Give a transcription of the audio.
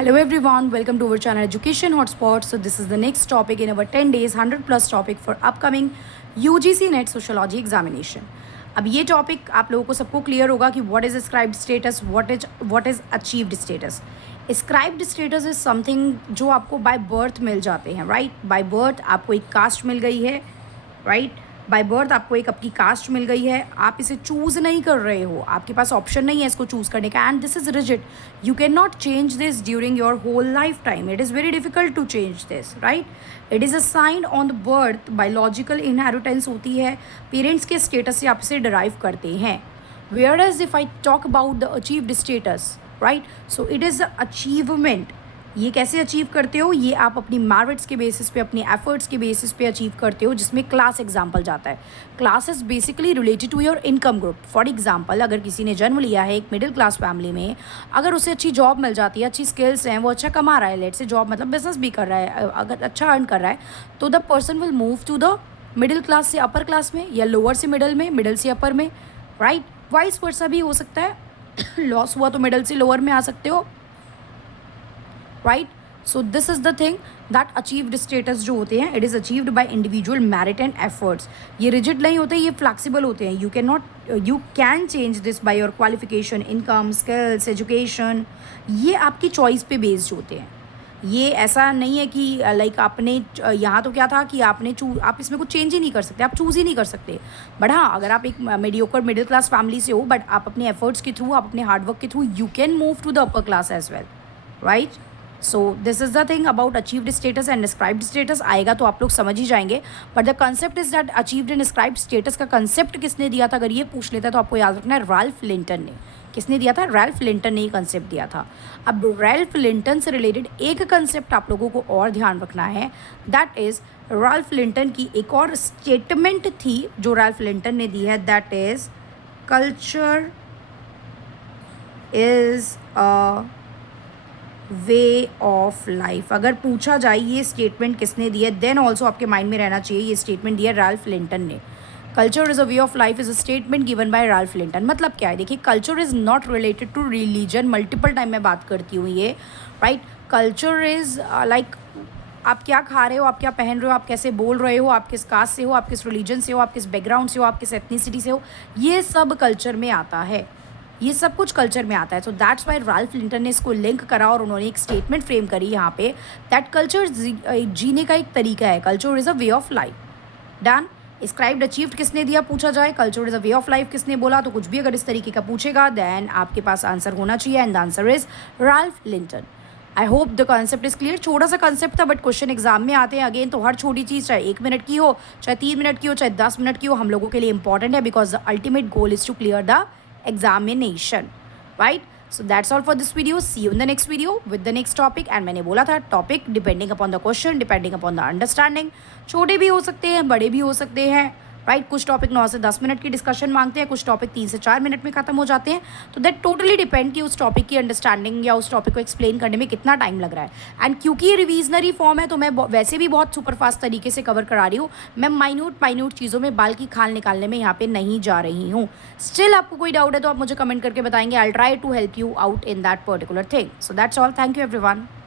Hello everyone, welcome to our channel Education Hotspot. So this is the next topic in our 10 days 100 plus topic for upcoming UGC NET Sociology examination. अब ये topic आप लोगों को सबको clear होगा कि what is scribed status, what is achieved status. Scribed status is something जो आपको बाय बर्थ मिल जाते हैं, राइट. बाय बर्थ आपको एक कास्ट मिल गई है, राइट. बाय बर्थ आपको एक अपनी कास्ट मिल गई है, आप इसे चूज़ नहीं कर रहे हो, आपके पास ऑप्शन नहीं है इसको चूज़ करने का. And this is rigid, you can not change this during your whole life time. It is very difficult to change this, right. It is assigned on the birth. Biological inheritance होती है, parents के status से आप इसे derive करते हैं. Whereas if I talk about the achieved status, right, so it is achievement. ये कैसे अचीव करते हो? ये आप अपनी मेरिट्स के बेसिस पे, अपनी एफर्ट्स के बेसिस पे अचीव करते हो, जिसमें क्लास एग्जाम्पल जाता है. Class is basically related to your income group. For example, अगर किसी ने जन्म लिया है एक मिडिल क्लास फैमिली में, अगर उसे अच्छी जॉब मिल जाती है, अच्छी स्किल्स हैं, वो अच्छा कमा रहा है, लेट से जॉब मतलब बिजनेस भी कर रहा है, अगर अच्छा अर्न कर रहा है, तो the person will move to the middle class से अपर क्लास में, या लोअर से मिडिल में, मिडिल से अपर में, राइट. वाइस वर्सा भी हो सकता है. लॉस हुआ तो मिडिल से लोअर में आ सकते हो, right. So this is the thing that achieved status जो होते हैं, it is achieved by individual merit and efforts. ये रिजिड नहीं होते, ये फ्लेक्सिबल होते हैं. You can change this by your qualification, income, skills, education. ये आपकी चॉइस पे बेस्ड होते हैं. ये ऐसा नहीं है कि लाइक आपने यहाँ तो क्या था कि आप इसमें कुछ चेंज ही नहीं कर सकते, आप चूज़ ही नहीं कर सकते. बट हाँ, अगर आप एक मीडियोकर मिडिल क्लास फैमिली से हो, बट आप अपने एफर्ट्स के थ्रू, आप अपने हार्डवर्क के through, you can move to the upper class as well, right. So this is the thing about achieved status and described status. आएगा तो आप लोग समझ ही जाएंगे. But the concept is that achieved and described status का concept किसने दिया था? अगर ये पूछ लेता तो आपको याद रखना है, राल्फ लिंटन ने. किसने दिया था? रैल्फ लिंटन ने ये कंसेप्ट दिया था. अब रैल्फ लिंटन से रिलेटेड एक कंसेप्ट आप लोगों को और ध्यान रखना है, दैट इज़ राल्फ लिंटन की एक और स्टेटमेंट थी जो राल्फ लिंटन ने दी है, that is culture is a way of life. अगर पूछा जाए ये स्टेटमेंट किसने दी है, देन ऑल्सो आपके माइंड में रहना चाहिए ये स्टेटमेंट दिया राल्फ लिंटन ने. Culture is a way of life is a statement given by Ralph Linton. मतलब क्या है? देखिए, culture is not related to religion. Multiple time मैं बात करती हूँ ये, राइट. कल्चर इज़ लाइक आप क्या खा रहे हो, आप क्या पहन रहे हो, आप कैसे बोल रहे हो, आप किस कास्ट से हो, आप किस रिलीजन से हो, आप किस बैकग्राउंड से हो, आप किस एथनिसिटी से हो, ये सब कल्चर में आता है. ये सब कुछ कल्चर में आता है. So that's why Ralph Linton ने इसको लिंक करा और उन्होंने एक स्टेटमेंट फ्रेम करी यहाँ पे, दैट कल्चर जीने का एक तरीका है. Culture is a way of life. Done. Scribed achieved किसने दिया पूछा जाए, culture is a way of life किसने बोला, तो कुछ भी अगर इस तरीके का पूछेगा देन आपके पास आंसर होना चाहिए, and the answer is Ralph Linton. I hope the concept is clear. छोटा सा कॉन्सेप्ट था, बट क्वेश्चन एग्जाम में आते हैं अगेन, तो हर छोटी चीज़, चाहे 1 मिनट की हो, चाहे 3 मिनट की हो, चाहे 10 मिनट की हो, हम लोगों के लिए इंपॉर्टेंट है, because the ultimate goal is to clear the examination, right. So that's all for this video. See you in the next video with the next topic. And मैंने बोला था topic depending upon the question, depending upon the understanding, छोटे भी हो सकते हैं, बड़े भी हो सकते हैं, राइट. कुछ टॉपिक 9 से 10 मिनट की डिस्कशन मांगते हैं, कुछ टॉपिक 3 से 4 मिनट में खत्म हो जाते हैं. तो दैट टोटली डिपेंड कि उस टॉपिक की अंडरस्टैंडिंग या उस टॉपिक को एक्सप्लेन करने में कितना टाइम लग रहा है. एंड क्योंकि ये रिविजनरी फॉर्म है, तो मैं वैसे भी बहुत सुपरफास्ट तरीके से कवर करा रही हूँ. मैं माइन्यूट चीज़ों में, बाल की खाल निकालने में यहाँ पे नहीं जा रही हूँ. स्टिल आपको कोई डाउट है तो आप मुझे कमेंट करके बताएंगे. I try to help you out in that particular thing. So that's all. Thank you everyone.